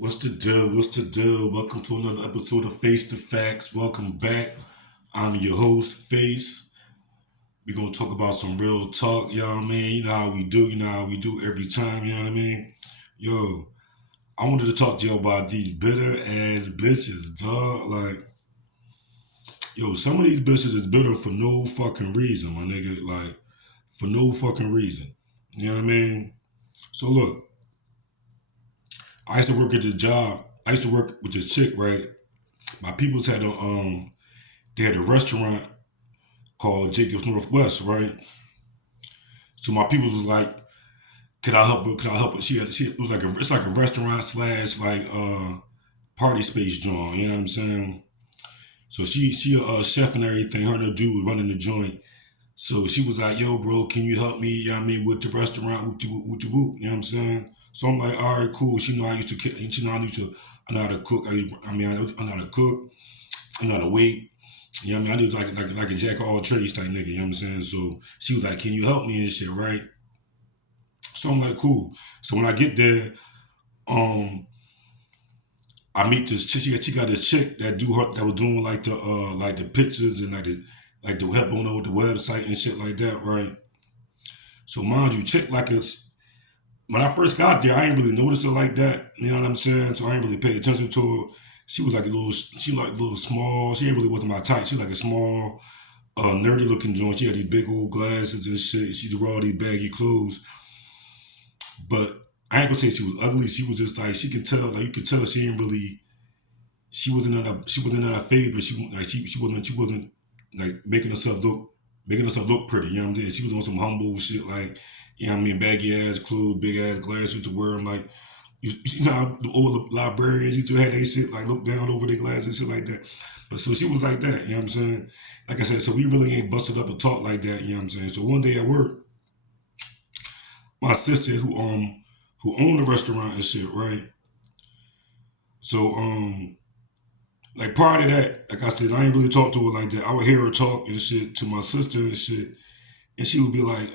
What's the deal? What's the deal? Welcome to another episode of Face to Facts. Welcome back. I'm your host, Face. We're gonna talk about some real talk, you know what I mean? You know how we do, every time, you know what I mean? Yo, I wanted to talk to you about these bitter ass bitches, dog. Like, yo, some of these bitches is bitter for no fucking reason, my nigga. Like, for no fucking reason. You know what I mean? So look, I used to work at this job. I used to work with this chick, right? My peoples had they had a restaurant called Jacob's Northwest, right? So my people was like, "Could I help her? Could I help her?" She it was like it's like a restaurant slash like party space joint. You know what I'm saying? So she a chef and everything. Her and her dude was running the joint. So she was like, "Yo, bro, can you help me? You know what I mean, with the restaurant, whoop de whoop, whoop de whoop." You know what I'm saying? So I'm like, "All right, cool." She know I used to, she know I know how to cook. I know how to cook. I know how to wait. You know what I mean? I do like a jack of all trades type nigga, you know what I'm saying? So she was like, "Can you help me and shit, right?" So I'm like, cool. So when I get there, um, I meet this chick. She got this chick that was doing like the pictures and like the help on with the website and shit like that, right? So mind you, chick like it's when I first got there, I didn't really notice her like that. You know what I'm saying? So I didn't really pay attention to her. She like a little small. She ain't really wasn't my type. She like a small, nerdy looking joint. She had these big old glasses and shit. She wore all these baggy clothes. But I ain't gonna say she was ugly. She was just like she could tell, like you could tell she ain't really she wasn't in her phase, but she wasn't like making herself look pretty, you know what I'm saying? She was on some humble shit like, you know what I mean, baggy ass clothes, big ass glasses, used to wear them like you know how the old librarians used to have their shit like look down over their glasses and shit like that. But so she was like that, you know what I'm saying? Like I said, so we really ain't busted up or talk like that, you know what I'm saying? So one day at work, my sister who owned the restaurant and shit, right? So like prior to that, like I said, I ain't really talk to her like that. I would hear her talk and shit to my sister and shit, and she would be like,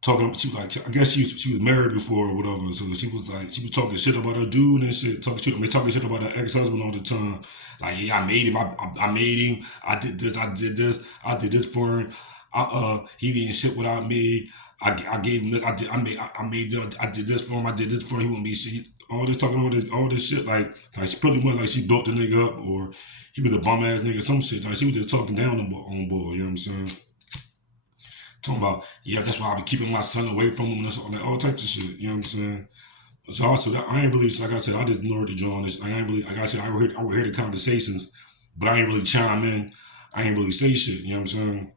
talking. She was like, I guess she was married before or whatever. So she was talking shit about her dude and shit, talking shit about her ex husband all the time. Like, yeah, I made him. I made him. I did this. I did this. I did this for him. He didn't shit without me. I gave him this. I made this. I did this for him. I did this for him. He wouldn't be shit. All this shit like she pretty much like she built the nigga up or he was a bum ass nigga some shit. Like she was just talking down on board. You know what I'm saying? Talking about, yeah, that's why I be keeping my son away from him and like all types of shit. You know what I'm saying? So also, I ain't really, like I said, I just ignored the John. I ain't really, like I said, I would hear the conversations, but I ain't really chime in. I ain't really say shit. You know what I'm saying?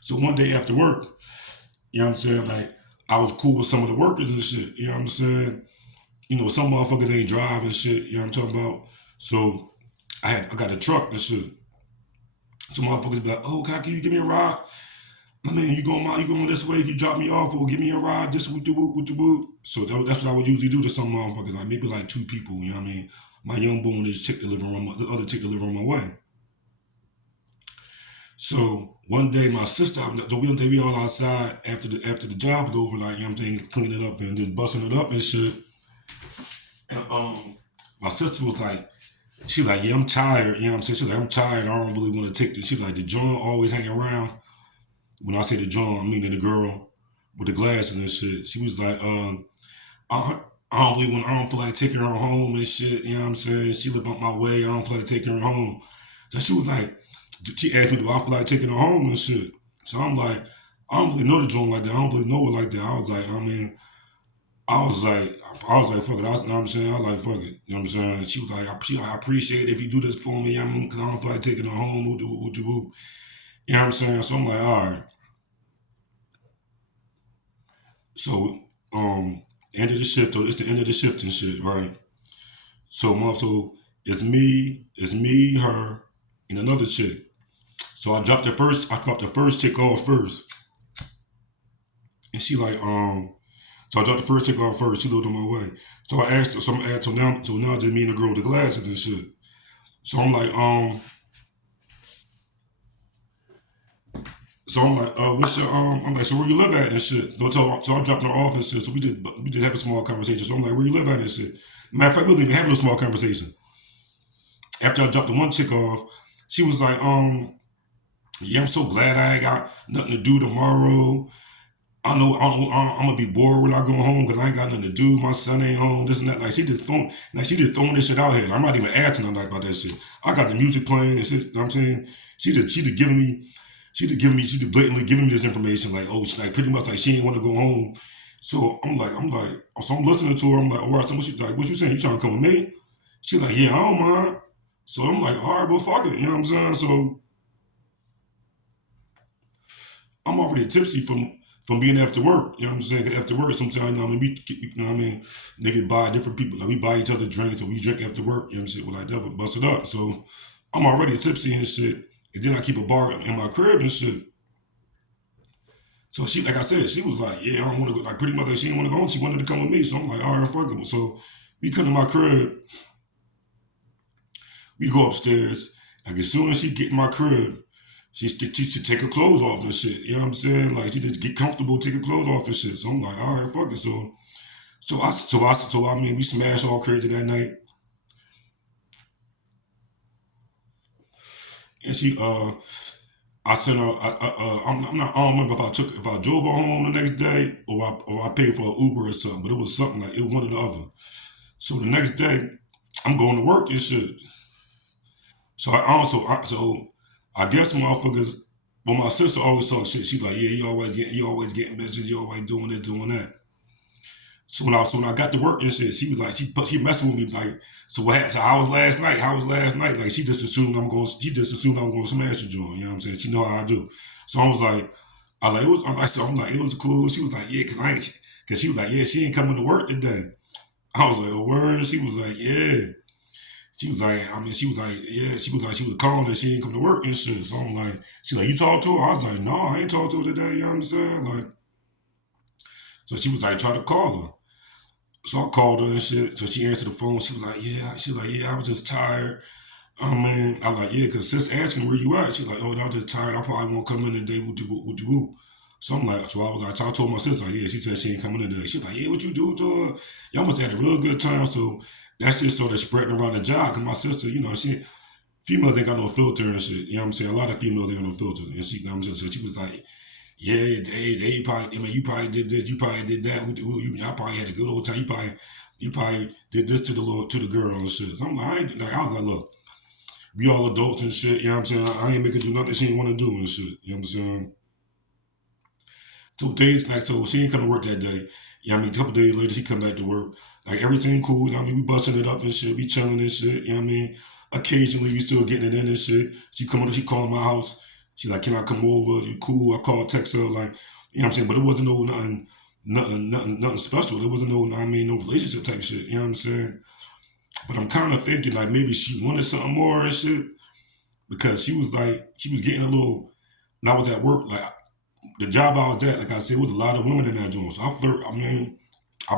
So one day after work, you know what I'm saying? Like I was cool with some of the workers and shit. You know what I'm saying? You know, some motherfuckers ain't drive and shit. You know what I'm talking about? So I got a truck and shit. Some motherfuckers be like, oh, can you give me a ride? I mean, you going this way, you drop me off or give me a ride, this with the whoop. So that's what I would usually do to some motherfuckers, like maybe like two people, you know what I mean? My young boy and this chick delivering on the other chick delivering on my way. So one day my sister, so one day we all outside after the job was over, like, you know what I'm saying, cleaning up and just busting it up and shit. And my sister was like, she was like, yeah, I'm tired, you know what I'm saying? She's like, I'm tired, I don't really want to take this. She was like, the joint always hang around. When I say the joint, I mean the girl with the glasses and shit. She was like, I don't feel like taking her home and shit. You know what I'm saying? She live up my way. I don't feel like taking her home. So she was like, she asked me, do I feel like taking her home and shit? So I'm like, I don't really know the joint like that. I don't really know it like that. I was like, I was like, fuck it. You know what I'm saying? I was like, fuck it. You know what I'm saying? She like, I appreciate it if you do this for me. I mean, cause I don't feel like taking her home. You know what I'm saying? So I'm like, all right. So, end of the shift though. It's the end of the shift and shit, right? So it's me, her, and another chick. So I dropped the first chick off first. And she like, so I dropped the first chick off first. She lived on my way. So I asked her, so now it's just me and the girl with the glasses and shit. So I'm like, So I'm like, what's your I'm like, so where you live at and shit. So I dropped her off and shit. So we did have a small conversation. So I'm like, where you live at and shit. Matter of fact, we didn't even have a small conversation. After I dropped the one chick off, she was like, yeah, I'm so glad I ain't got nothing to do tomorrow. I'm gonna be bored when I go home because I ain't got nothing to do. My son ain't home. This and that. She just throwing this shit out here. I'm not even asking her like about that shit. I got the music playing and shit. You know what I'm saying she just blatantly giving me this information like, oh, she like pretty much like she ain't want to go home. So so I'm listening to her. I'm like, all right, so what you saying? You trying to come with me? She like, yeah, I don't mind. So I'm like, all right, well, fuck it. You know what I'm saying? So I'm already tipsy from being after work. You know what I'm saying? 'Cause after work, sometimes you know what I mean. You know what I mean. Niggas buy different people. Like we buy each other drinks, or we drink after work. You know what I'm saying? Well, like that would bust it up. So I'm already tipsy and shit. And then I keep a bar in my crib and shit. So she, like I said, she was like, yeah, I don't want to go. Like pretty much, like, she didn't want to go home. She wanted to come with me. So I'm like, all right, fuck it. So we come to my crib. We go upstairs. Like as soon as she get in my crib, she should take her clothes off and shit. You know what I'm saying? Like she just get comfortable, take her clothes off and shit. So I'm like, all right, fuck it. So I mean, we smashed all crazy that night, and I sent her. I'm not. I don't remember if I drove her home the next day or I paid for an Uber or something. But it was something like it was one or the other. So the next day, I'm going to work and shit. So I guess motherfuckers. Well, my sister always talk shit. She like, yeah, you always getting messages, you always doing this, doing that. So when I got to work and shit, she was like, she messing with me like, so what happened? So how was last night? How was last night? Like she just assumed I'm going to smash the joint. You know what I'm saying? She know how I do. So I was like, I like it was. I'm like it was cool. She was like, yeah, cause she was like, yeah, she ain't coming to work today. I was like, oh, word. She was like, yeah. She was calling that she ain't come to work and shit. So I'm like, she like, you talked to her? I was like, no, I ain't talked to her today. You know what I'm saying? Like, so she was like, try to call her. So I called her and shit. So she answered the phone. She was like, yeah. She was like, yeah, I was just tired. Oh man, I'm like, yeah, cause sis asking where you at. She's like, oh, no, I'm just tired. I probably won't come in today. What you do? So I'm like, so I was like, I told my sister, like, yeah, she said she ain't coming in today. She's like, yeah, what you do to her? Y'all must have had a real good time. So that shit started spreading around the job. Cause my sister, you know, females ain't got no filter and shit. You know what I'm saying? A lot of females ain't got no filter. And she, you know what I'm saying? So she was like, yeah, they probably, I mean, you probably did this, you probably did that. I probably had a good old time. You probably did this to the girl and shit. So I'm like, I was like, look, we all adults and shit, you know what I'm saying? I ain't making do nothing she ain't want to do and shit, you know what I'm saying? So she ain't come to work that day. You know what I mean? A couple days later, she come back to work. Like, everything cool, you know what I mean? We busting it up and shit, we chilling and shit, you know what I mean? Occasionally, we still getting it in and shit. She called my house. She like, can I come over? You cool? I called, text her, like, you know what I'm saying? But it wasn't no nothing special. There wasn't no, I mean, no relationship type shit, you know what I'm saying? But I'm kind of thinking, like, maybe she wanted something more and shit because she was getting a little, when I was at work, like, the job I was at, like I said, was a lot of women in that joint. So I'll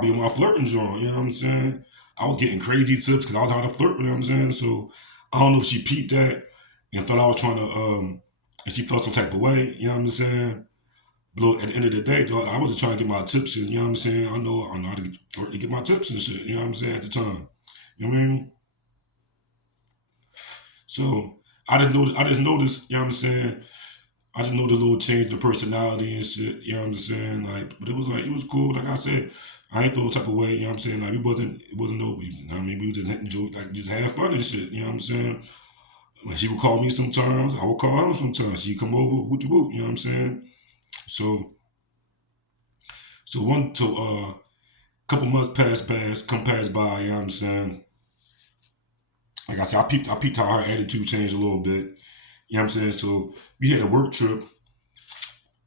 be on my flirting joint, you know what I'm saying? I was getting crazy tips because I was trying to flirt, you know what I'm saying? So I don't know if she peeped that and thought I was trying to, and she felt some type of way, you know what I'm saying? But look, at the end of the day, dog, I was just trying to get my tips in, you know what I'm saying? I know how to get my tips and shit, you know what I'm saying, at the time. You know what I mean? So I didn't notice, you know what I'm saying? I just know the little change in the personality and shit, you know what I'm saying? Like, but it was like, it was cool. Like I said, I ain't feel no type of way, you know what I'm saying? Like, it wasn't no, you know what I mean? We just enjoy, like, just have fun and shit, you know what I'm saying? Like, she would call me sometimes, I would call her sometimes. She'd come over, whoop de whoop, you know what I'm saying? So, so a couple months passed by, you know what I'm saying? Like I said, I peeped how her attitude changed a little bit. You know what I'm saying? So we had a work trip.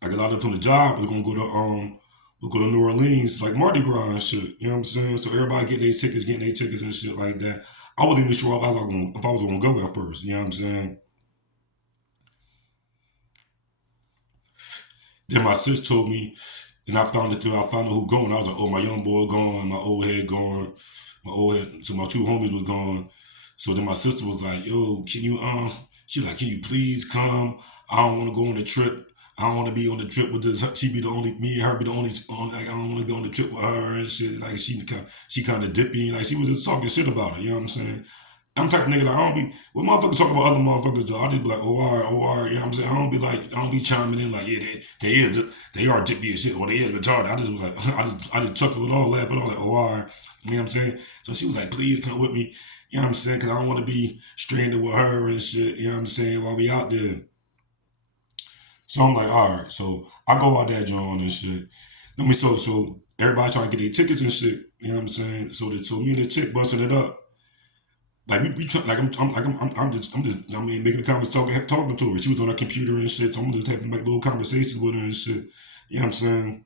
Like a lot of them from the job was gonna go to New Orleans, like Mardi Gras and shit. You know what I'm saying? So everybody getting their tickets and shit like that. I wasn't even sure if I was gonna go at first. You know what I'm saying? Then my sis told me, and I found out who going. I was like, oh, my young boy gone, my old head gone, my old head. So my two homies was gone. So then my sister was like, yo, can you she like, can you please come? I don't want to go on the trip. I don't want to be on the trip with this. She be the only, me and her be the only. Like, I don't want to go on the trip with her and shit. Like she kind of dippy. Like she was just talking shit about it. You know what I'm saying? I'm the type of nigga like I don't be when motherfuckers talk about other motherfuckers though. I just be like, oh alright, oh alright, you know what I'm saying? I don't be chiming in like, yeah, they are dippy as shit or they is retarded. I just was like I just chuckle and all laugh and all like, oh alright. You know what I'm saying? So she was like, please come with me. You know what I'm saying? Cause I don't want to be stranded with her and shit, you know what I'm saying, while we out there. So I'm like, alright, so I go out there, John and shit. Let me so everybody trying to get their tickets and shit, you know what I'm saying? So me and the chick busting it up. Like we try, like I'm just I mean making a conversation talking to her. She was on her computer and shit, so I'm just having like little conversations with her and shit. You know what I'm saying?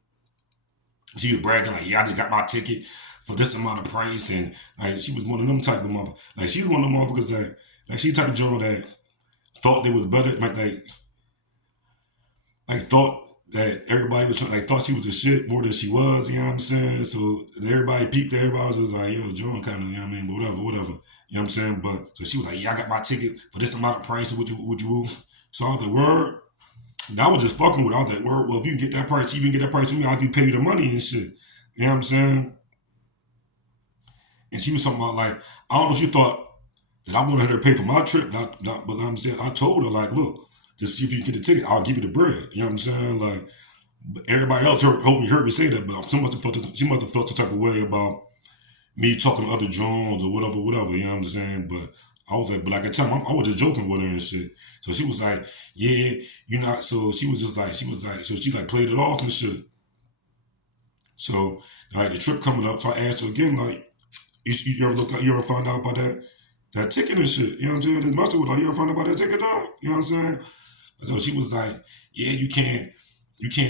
She was bragging like, yeah, I just got my ticket for this amount of price, and like she was one of them type of mother. Like she was one of them motherfuckers that like she type of girl that thought they was better, like thought that everybody was like thought she was a shit more than she was, you know what I'm saying? So everybody peeped, everybody was just like, yo, John kind of, you know what I mean? But whatever. You know what I'm saying? But so she was like, yeah, I got my ticket for this amount of price, would you? So I was like, word. And I was just fucking with it. I was like, word, well, if you can get that price, you can get that price from me, I'll do pay you the money and shit. You know what I'm saying? And she was talking about like, I don't know if she thought that I wanted her to pay for my trip, but I'm saying I told her like, look, just see if you can get the ticket, I'll give you the bread. You know what I'm saying? Like everybody else heard me say that, but she must have felt the type of way about me talking to other drones or whatever. You know what I'm saying? But I was like, but like at the time, I was just joking with her and shit. So she was like, yeah, you're not. So so she like played it off and shit. So like the trip coming up, so I asked her again, like, you ever find out about that ticket and shit? You know what I'm saying? This mustard was like, you ever find out about that ticket, dog? You know what I'm saying? So she was like, yeah, you can't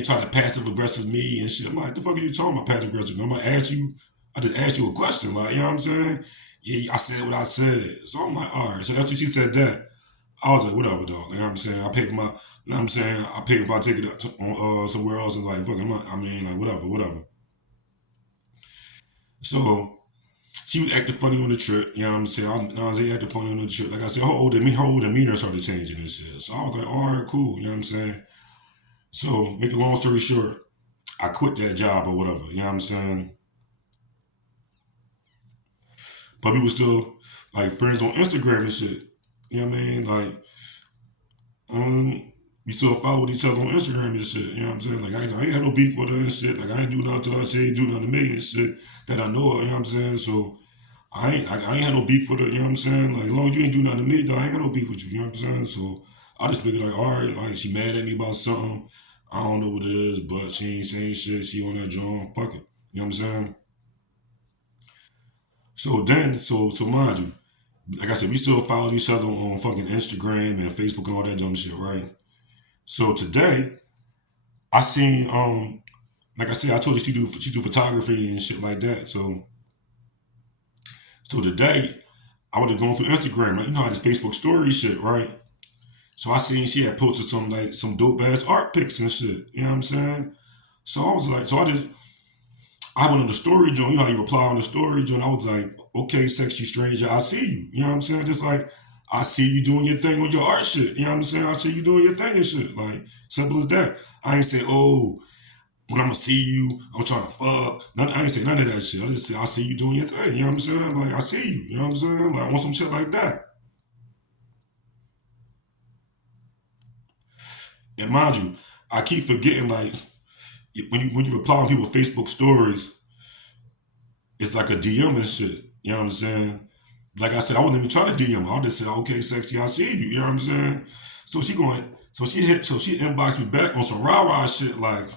try to passive aggressive me and shit. I'm like, the fuck are you talking about passive aggressive? I'm gonna ask you, I just asked you a question, like, you know what I'm saying? Yeah, I said what I said. So I'm like, all right. So after she said that, I was like, whatever, dog. You know what I'm saying? I paid for my, you know what I'm saying? I paid for my ticket on somewhere else and like, fucking, I mean, like, whatever. So she was acting funny on the trip, you know what I'm saying? I was acting funny on the trip. Like I said, her whole demeanor started changing and shit. So I was like, all right, cool, you know what I'm saying? So, make a long story short, I quit that job or whatever, you know what I'm saying? But we were still like friends on Instagram and shit. You know what I mean? Like, um, we still follow each other on Instagram and shit. You know what I'm saying? Like, I ain't had no beef with her and shit. Like, I ain't do nothing to her. She ain't do nothing to me and shit that I know of. You know what I'm saying? So, I ain't had no beef with her. You know what I'm saying? Like, as long as you ain't do nothing to me, though, I ain't got no beef with you. You know what I'm saying? So, I just make it like, all right, like, she mad at me about something. I don't know what it is, but she ain't saying shit. She on that drum. Fuck it. You know what I'm saying? So mind you, like I said, we still follow each other on fucking Instagram and Facebook and all that dumb shit, right? So today, I seen like I said, I told her she do photography and shit like that. So today, I would have gone through Instagram, like, you know how this Facebook story shit, right? So I seen she had posted some dope ass art pics and shit. You know what I'm saying? So I was like, I went on the story joint. You know how you reply on the story joint. I was like, okay, sexy stranger, I see you. You know what I'm saying? Just like I see you doing your thing on your art shit. You know what I'm saying? I see you doing your thing and shit. Like simple as that. I ain't say, oh, when I'm gonna see you, I'm trying to fuck. I ain't say none of that shit. I just said I see you doing your thing. You know what I'm saying? Like I see you. You know what I'm saying? Like I want some shit like that. And mind you, I keep forgetting like when you reply on people's Facebook stories, it's like a DM and shit. You know what I'm saying? Like I said, I wasn't even trying to DM her. I just said, okay, sexy, I see you. You know what I'm saying? So she inboxed me back on some rah rah shit like,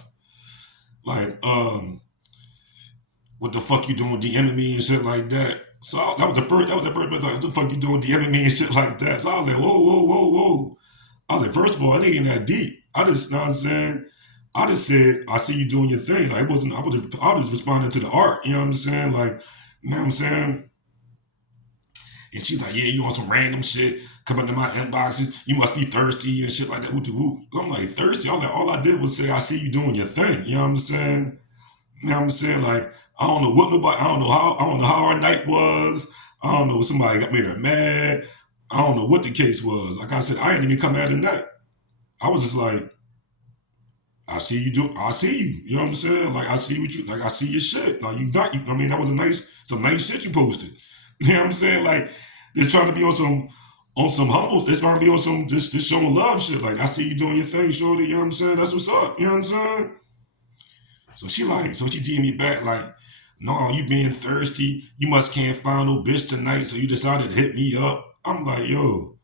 what the fuck you doing DMing me and shit like that. So that was the first, like, what the fuck you doing DMing me and shit like that. So I was like, whoa. I was like, first of all, it ain't that deep. I just, you know what I'm saying? I just said, I see you doing your thing. Like, it wasn't, I was responding to the art. You know what I'm saying? Like, you know what I'm saying? And she's like, yeah, you want some random shit coming to my inboxes. You must be thirsty and shit like that. Whoop de whoop. I'm like, thirsty? All I did was say, I see you doing your thing. You know what I'm saying? You know what I'm saying? Like, I don't know how our night was. I don't know if somebody got made her mad. I don't know what the case was. Like I said, I ain't even come at the night. I was just like, I see you do. I see you. You know what I'm saying? Like I see what you like. I see your shit. Like you not. I mean, that was some nice shit you posted. You know what I'm saying? Like they're trying to be on some humble. It's trying to be on some just showing love shit. Like I see you doing your thing, shorty. You know what I'm saying? That's what's up. You know what I'm saying? So she DM me back like, no, you being thirsty. You must can't find no bitch tonight, so you decided to hit me up. I'm like, yo,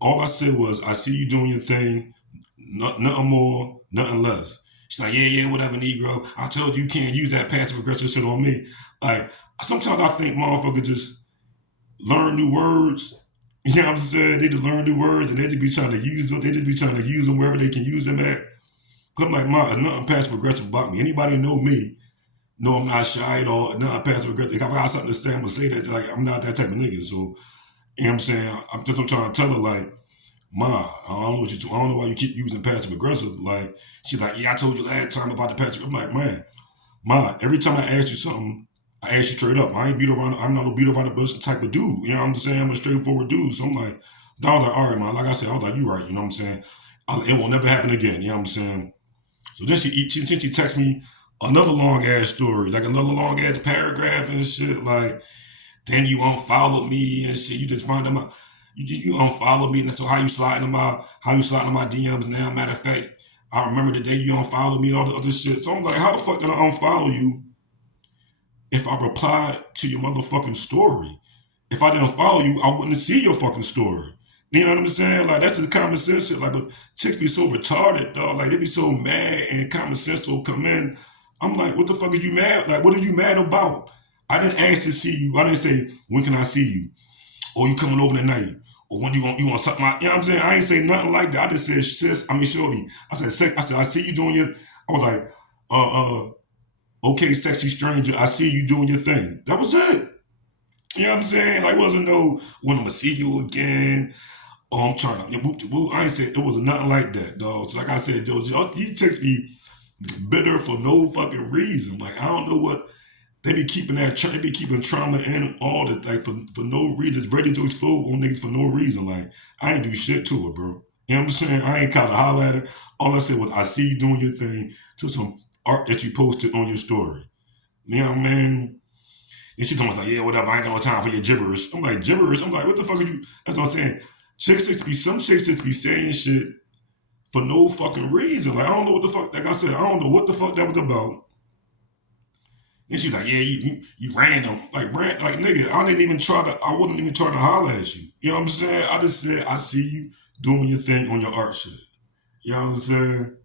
all I said was, I see you doing your thing. Nothing more, nothing less. She's like, yeah, whatever, Negro. I told you can't use that passive aggressive shit on me. Like, sometimes I think motherfuckers just learn new words. You know what I'm saying? They just learn new words and they just be trying to use them. They just be trying to use them wherever they can use them at. Cause I'm like, nothing passive aggressive about me. Anybody know me? No, I'm not shy at all. Nothing passive aggressive. If I got something to say, I'm gonna say that. Like, I'm not that type of nigga. So, you know what I'm saying? I'm trying to tell her like, Ma, I don't know what you. I don't know why you keep using passive aggressive. Like she's like, yeah, I told you last time about the passive. I'm like, man, Ma, every time I ask you something, I ask you straight up. I ain't beat around. I'm not a beat around the bush type of dude. You know what I'm saying? I'm a straightforward dude. So I'm like, I was like, all right, man. Like I said, I was like, you right. You know what I'm saying? It will never happen again. You know what I'm saying? So then she texts me another long ass story, like another long ass paragraph and shit. Like, then you unfollowed me and shit. You just find them out. You unfollow me, and so how you sliding them out? How you sliding my DMs now? Matter of fact, I remember the day you unfollowed me and all the other shit. So I'm like, how the fuck did I unfollow you if I replied to your motherfucking story? If I didn't follow you, I wouldn't see your fucking story. You know what I'm saying? Like that's just common sense shit. Like, but chicks be so retarded, dog. Like they be so mad, and common sense will come in. I'm like, what the fuck are you mad? Like, what are you mad about? I didn't ask to see you. I didn't say when can I see you, or you coming over tonight, or when you want something. You know what I'm saying? I ain't say nothing like that. I just said sis. I mean, shorty. I said I see you doing your. I was like, okay, sexy stranger. I see you doing your thing. That was it. You know what I'm saying? Like, wasn't no when I'm gonna see you again. Oh, I'm trying to whoop de whoop. I ain't said it was nothing like that, dog. So like I said, Joe, these chicks be bitter for no fucking reason. Like I don't know what they be keeping they be keeping trauma in all the like for no reason, ready to explode on niggas for no reason. Like I ain't do shit to her, bro. You know what I'm saying? I ain't kind of holler at her. All I said was I see you doing your thing to some art that you posted on your story. You know what I mean? And she told me like, yeah, whatever. I ain't got no time for your gibberish. I'm like gibberish. I'm like, what the fuck are you? That's what I'm saying. Some chicks just be saying shit for no fucking reason. Like I don't know what the fuck. Like I said, I don't know what the fuck that was about. And she's like, yeah, you random. Like nigga, I wasn't even trying to holler at you. You know what I'm saying? I just said, I see you doing your thing on your art shit. You know what I'm saying?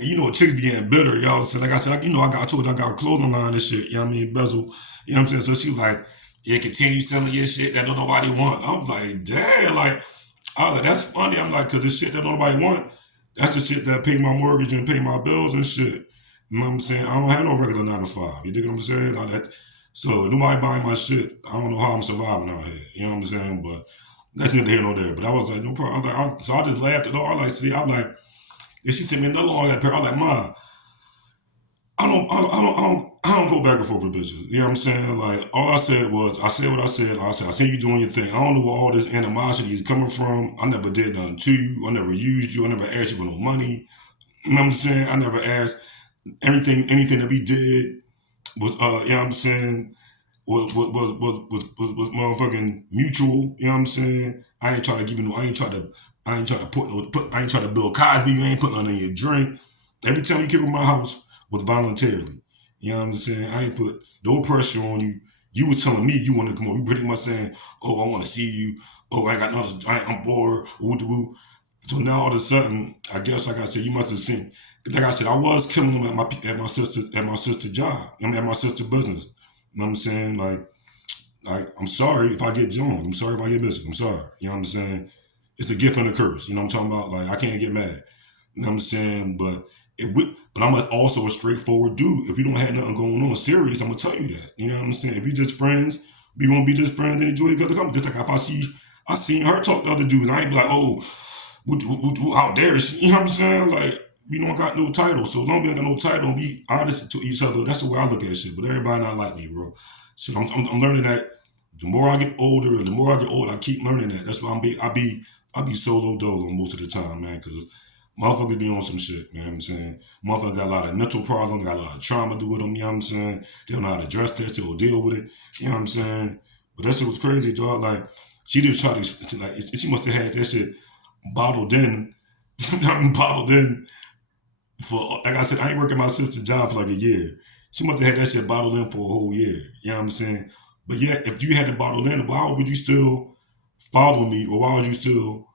And you know, chicks be getting bitter, y'all. So like I said, I told her I got a clothing line and shit. You know what I mean? Bezel. You know what I'm saying? So she was like, yeah, continue selling your shit that don't nobody want. I'm like, damn, like, I was like, that's funny. I'm like, cause the shit that nobody want, that's the shit that pay my mortgage and pay my bills and shit. You know what I'm saying? I don't have no regular 9 to 5. You dig what I'm saying? Like that. So nobody buying my shit. I don't know how I'm surviving out here. You know what I'm saying? But that's neither here nor there. But I was like, no problem. So I just laughed at all. I'm like, and she sent me another one that pair. I'm like, Ma, I don't go back and forth with bitches. You know what I'm saying? Like, all I said was, I said what I said. I see you doing your thing. I don't know where all this animosity is coming from. I never did nothing to you. I never used you. I never asked you for no money. You know what I'm saying? I never asked anything that we did was, you know what I'm saying, was motherfucking mutual. You know what I'm saying? I ain't trying to give you no, I ain't trying to I ain't trying to build Cosby. You ain't putting nothing in your drink. Every time you came to my house was voluntarily. You know what I'm saying? I ain't put no pressure on you. You was telling me you wanted to come over. You pretty much saying, oh, I want to see you. Oh, I got nothing. I'm bored. Woo. So now all of a sudden, I guess like I said, you must have seen. Like I said, I was killing them at my sister's job. I mean, at my sister's business. You know what I'm saying? Like I'm sorry if I get Jones. I'm sorry if I get missing. I'm sorry. You know what I'm saying? It's a gift and a curse. You know what I'm talking about? Like I can't get mad. You know what I'm saying? But I'm also a straightforward dude. If you don't have nothing going on serious, I'm gonna tell you that. You know what I'm saying? If we just friends, we gonna be just friends and enjoy each other company. Just like if I seen her talk to other dudes, I ain't be like, oh, how dare she? You know what I'm saying? Like we don't got no title, so long as we ain't got no title, be honest to each other. That's the way I look at shit. But everybody not like me, bro. So I'm learning that. The more I get older, and the more I get older, I keep learning that. That's why I be solo dolo most of the time, man. Because Motherfuckers be on some shit, man. I'm saying motherfuckers got a lot of mental problems, got a lot of trauma to with them. You know what I'm saying? They don't know how to address that shit or deal with it. You know what I'm saying? But that shit was crazy, dog. Like she just tried to like she must have had that shit bottled in, bottled in for like I said. I ain't working my sister's job for like a year. She must have had that shit bottled in for a whole year. You know what I'm saying? But yeah, if you had it bottled in, why would you still follow me, or why would you still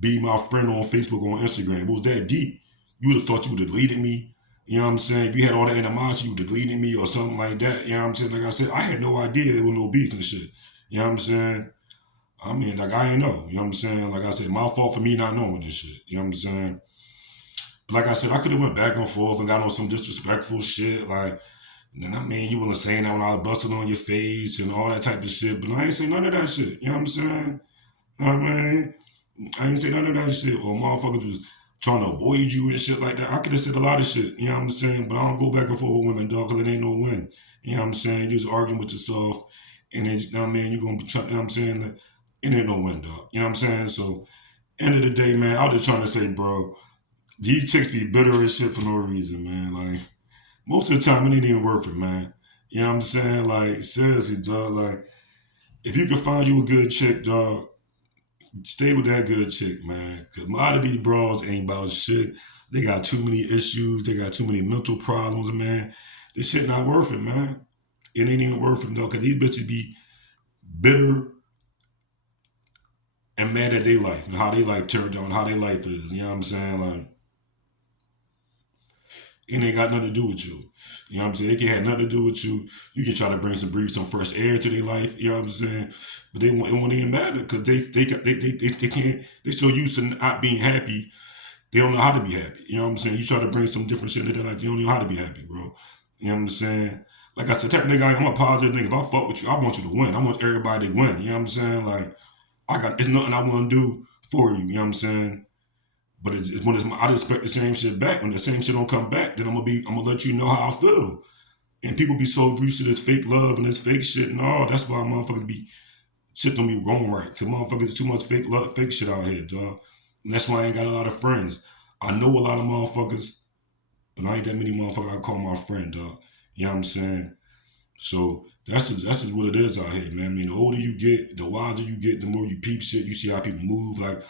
be my friend on Facebook or on Instagram? It was that deep. You would have thought you would have deleted me. You know what I'm saying? If you had all that animosity, you would have deleted me or something like that. You know what I'm saying? Like I said, I had no idea there was no beef and shit. You know what I'm saying? I mean, like, I ain't know. You know what I'm saying? Like I said, my fault for me not knowing this shit. You know what I'm saying? But like I said, I could have went back and forth and got on some disrespectful shit. Like, and I mean, you wasn't saying that when I was busting on your face and all that type of shit. But I ain't say none of that shit. You know what I'm saying? I mean, I ain't say none of that shit. Or motherfuckers was trying to avoid you and shit like that. I could have said a lot of shit. You know what I'm saying? But I don't go back and forth with women, dog, because it ain't no win. You know what I'm saying? You just arguing with yourself. And then, you know what I mean? You're going to be trying, you know what I'm saying? Like, it ain't no win, dog. You know what I'm saying? So, end of the day, man, I was just trying to say, bro, these chicks be bitter as shit for no reason, man. Like, most of the time, it ain't even worth it, man. You know what I'm saying? Like, seriously, dog. Like, if you can find you a good chick, dog, stay with that good chick, man. Cause a lot of these bras ain't about shit. They got too many issues. They got too many mental problems, man. This shit not worth it, man. It ain't even worth it, though. Cause these bitches be bitter and mad at their life and how their life turned out, how their life is. You know what I'm saying? Like, it ain't got nothing to do with you. You know what I'm saying? It can have nothing to do with you. You can try to bring breathe some fresh air to their life. You know what I'm saying? But it won't even matter because they can't. They still used to not being happy. They don't know how to be happy. You know what I'm saying? You try to bring some different shit into their life. They don't know how to be happy, bro. You know what I'm saying? Like I said, type of nigga, I'm a positive nigga. If I fuck with you, I want you to win. I want everybody to win. You know what I'm saying? Like it's nothing I want to do for you. You know what I'm saying? But it's when I expect the same shit back. When the same shit don't come back, then I'm gonna let you know how I feel. And people be so used to this fake love and this fake shit and all. That's why motherfuckers be shit don't be going right. Cause motherfuckers too much fake love, fake shit out here, dog. And that's why I ain't got a lot of friends. I know a lot of motherfuckers, but I ain't that many motherfuckers I call my friend, dog. You know what I'm saying? So that's just what it is out here, man. I mean, the older you get, the wiser you get, the more you peep shit, you see how people move. Like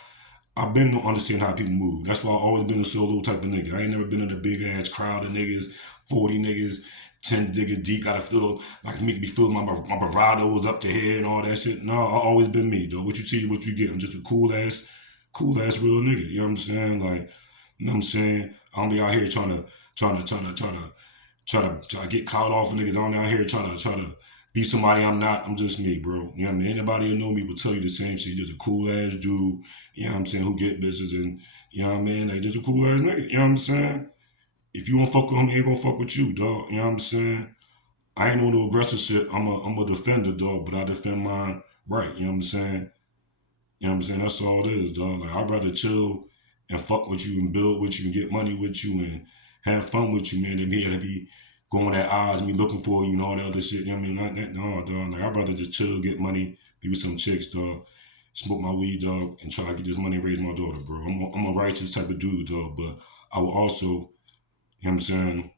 I've been to understand how people move. That's why I always been a solo type of nigga. I ain't never been in a big ass crowd of niggas, 40 niggas, 10 niggas deep. Gotta feel like me to be feeling my bravados up to here and all that shit. No, I always been me, though. What you see, what you get. I'm just a cool ass real nigga. You know what I'm saying? Like, you know what I'm saying? I don't be out here trying to get caught off of niggas. I'm out here trying to be somebody I'm not. I'm just me, bro. You know what I mean? Anybody who know me will tell you the same shit. Just a cool ass dude, you know what I'm saying, who get bitches and you know what I mean? Like just a cool ass nigga. You know what I'm saying? If you don't fuck with him, he ain't gonna fuck with you, dog. You know what I'm saying? I ain't on no aggressive shit. I'm a defender, dog, but I defend mine right. You know what I'm saying? You know what I'm saying? That's all it is, dog. Like I'd rather chill and fuck with you and build with you and get money with you and have fun with you, man, than here to be going at odds, me looking for you and all that other shit. You know what I mean? No, dog. Like I'd rather just chill, get money, be with some chicks, dog, smoke my weed, dog, and try to get this money and raise my daughter, bro. I'm a righteous type of dude, dog, but I will also, you know what I'm saying,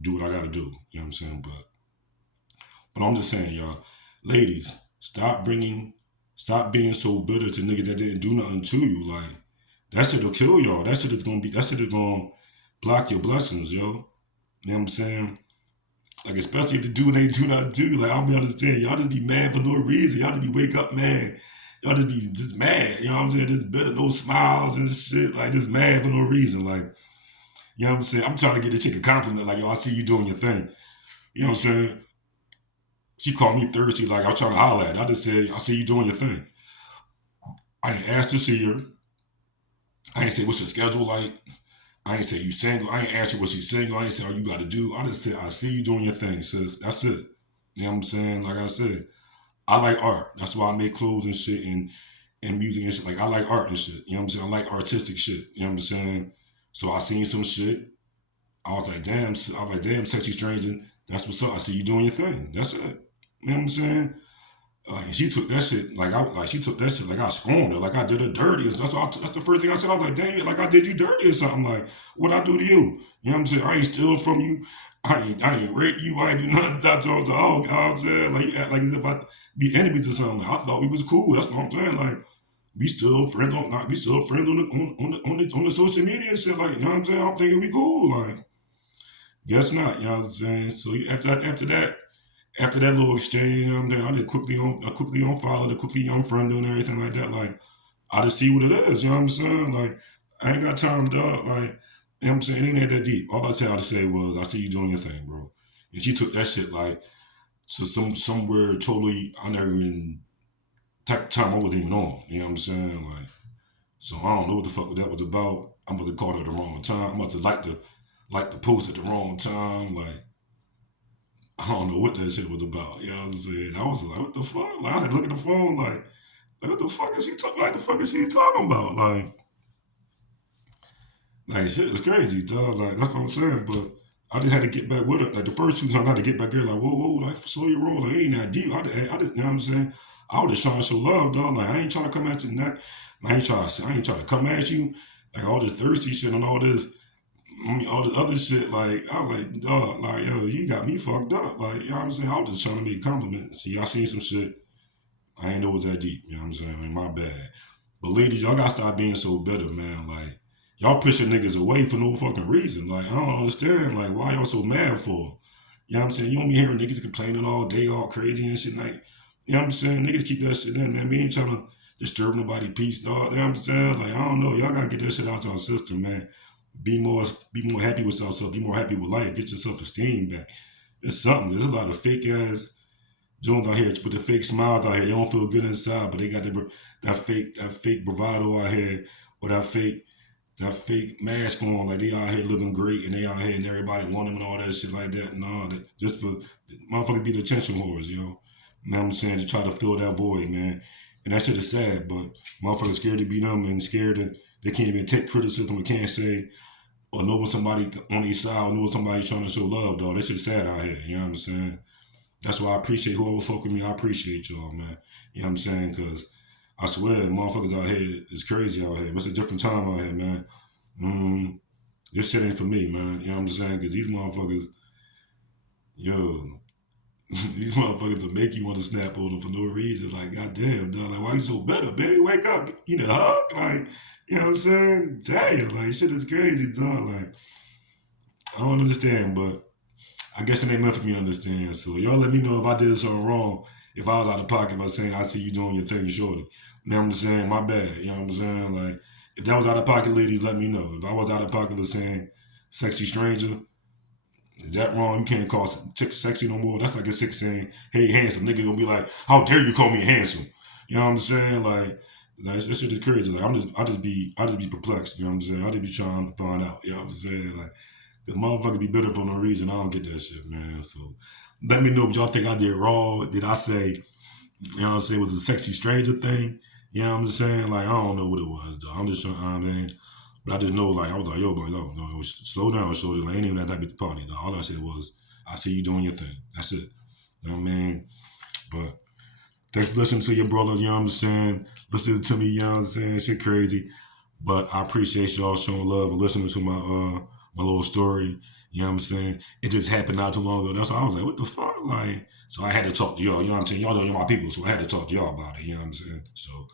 do what I gotta do. You know what I'm saying? But I'm just saying, y'all, ladies, stop being so bitter to niggas that didn't do nothing to you. Like, that shit'll kill y'all. That shit is gonna block your blessings, yo. You know what I'm saying? Like, especially if the dude ain't do nothing to you. Like, I don't be understanding. Y'all just be mad for no reason. Y'all just be wake up mad. Y'all just be just mad. You know what I'm saying? Just bitter, no smiles and shit. Like, just mad for no reason. Like, you know what I'm saying? I'm trying to get the chick a compliment. Like, yo, I see you doing your thing. You know what I'm saying? She called me Thursday, like I was trying to holler at her. I just said, I see you doing your thing. I ain't asked to see her. I ain't say what's your schedule like. I ain't say you single. I ain't ask her was she single. I ain't say all you got to do. I just said I see you doing your thing, sis. That's it. You know what I'm saying? Like I said, I like art. That's why I make clothes and shit and music and shit. Like I like art and shit. You know what I'm saying? I like artistic shit. You know what I'm saying? So I seen some shit. I was like, damn, sexy strange. And that's what's up. I see you doing your thing. That's it. You know what I'm saying? Like she took that shit she took that shit like I scorned her, like I did her dirty. That's the first thing I said. I was like, dang it, like I did you dirty or something. Like what I do to you? You know what I'm saying? I ain't steal from you. I ain't rape you. I ain't do nothing. That's what I was like, oh, you know what I'm saying? Like you act like as if I be enemies or something. Like, I thought we was cool. That's what I'm saying. Like we still friends on the social media and shit. Like you know what I'm saying? I'm thinking we cool. Like guess not. You know what I'm saying? So after that little exchange, you know what I'm saying? I quickly unfollowed, I quickly unfriended and everything like that. Like, I just see what it is, you know what I'm saying? Like, I ain't got time to dog. Like, you know what I'm saying? It ain't that deep. All I tell her to say was, I see you doing your thing, bro. And she took that shit like to somewhere totally I never even time I wasn't even on. You know what I'm saying? Like, so I don't know what the fuck that was about. I must have caught her at the wrong time. I must have liked the post at the wrong time. Like, I don't know what that shit was about. You know what I'm saying? I was like, what the fuck? Like, I had to look at the phone like what the fuck is she talking? Like, the fuck is she talking about? Like shit is crazy, dog. Like, that's what I'm saying. But I just had to get back with her. Like, the first two times I had to get back there, like, whoa, like, slow your roll. Like, it ain't that deep. You know what I'm saying? I was just trying to show love, dog. Like, I ain't trying to come at you that. I ain't trying to come at you. Like, all this thirsty shit and all this. All the other shit, like, I was like, dog, like, yo, you got me fucked up. Like, you know what I'm saying? I was just trying to make compliments. See, y'all seen some shit. I ain't know it was that deep. You know what I'm saying? Like, my bad. But ladies, y'all gotta stop being so bitter, man. Like, y'all pushing niggas away for no fucking reason. Like, I don't understand. Like, why y'all so mad for? You know what I'm saying? You don't be hearing niggas complaining all day, all crazy and shit. Like, you know what I'm saying? Niggas keep that shit in, man. We ain't trying to disturb nobody peace, dog. You know what I'm saying? Like, I don't know. Y'all gotta get that shit out to our system, man. Be more happy with yourself. Be more happy with life. Get your self esteem back. It's something. There's a lot of fake ass Jones out here with the fake smiles out here. They don't feel good inside, but they got that fake bravado out here, or that fake mask on. Like they out here looking great, and they out here and everybody want them and all that shit like that. No, just for motherfuckers be the attention whores, yo. You know what I'm saying? To try to fill that void, man. And that shit is sad, but motherfuckers scared to be them and scared that they can't even take criticism or can't say or know when somebody on their side or know when somebody trying to show love, dog. That shit's sad out here. You know what I'm saying? That's why I appreciate whoever fuck with me. I appreciate y'all, man. You know what I'm saying? Because I swear, motherfuckers out here is crazy out here. It's a different time out here, man. Mm, this shit ain't for me, man. You know what I'm saying? Because these motherfuckers, yo, these motherfuckers will make you want to snap on them for no reason. Like, goddamn, dog. Like, why you so better, baby? Wake up. You need a hug? Like, you know what I'm saying? Damn, like, shit is crazy, dog. Like, I don't understand, but I guess it ain't meant for me to understand. So y'all let me know if I did something wrong. If I was out of pocket by saying I see you doing your thing, shorty. You know what I'm saying? My bad. You know what I'm saying? Like if that was out of pocket, ladies, let me know. If I was out of pocket for saying sexy stranger, is that wrong? You can't call chick sexy no more. That's like a chick saying, "Hey, handsome." Nigga gonna be like, "How dare you call me handsome?" You know what I'm saying? Like that shit is crazy. Like I just be perplexed. You know what I'm saying? I just be trying to find out. You know what I'm saying? Like cause motherfucker be bitter for no reason. I don't get that shit, man. So let me know what y'all think I did wrong. Did I say, you know what I'm saying, was it a sexy stranger thing? You know what I'm saying? Like, I don't know what it was, though. I'm just trying, I mean, but I just know, like, I was like, yo, bro, no, slow down, shorty. Like, ain't even that type of party, though. All I said was, I see you doing your thing. That's it. You know what I mean? But thanks for listening to your brother, you know what I'm saying? Listening to me, you know what I'm saying? Shit crazy. But I appreciate y'all showing love and listening to my little story. You know what I'm saying? It just happened not too long ago. That's why I was like, what the fuck? Like, so I had to talk to y'all. You know what I'm saying? Y'all know you're my people, so I had to talk to y'all about it. You know what I'm saying? So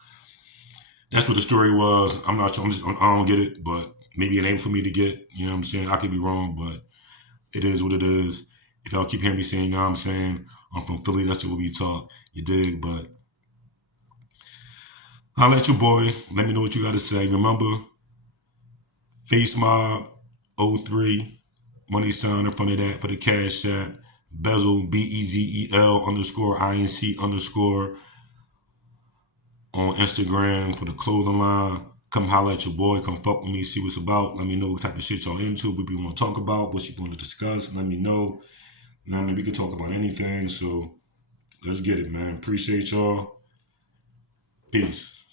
that's what the story was. I'm not sure. I don't get it, but maybe it ain't for me to get. You know what I'm saying? I could be wrong, but it is what it is. If y'all keep hearing me saying, you know what I'm saying? I'm from Philly. That's what we talk. You dig? But I'll let you boy. Let me know what you got to say. Remember, Face Mob 03, money sign in front of that for the Cash App. Bezel, BEZEL underscore INC underscore on Instagram for the clothing line. Come holler at your boy. Come fuck with me. See what's about. Let me know what type of shit y'all into. What you want to talk about. What you want to discuss. Let me know. I mean, we can talk about anything. So let's get it, man. Appreciate y'all. Peace.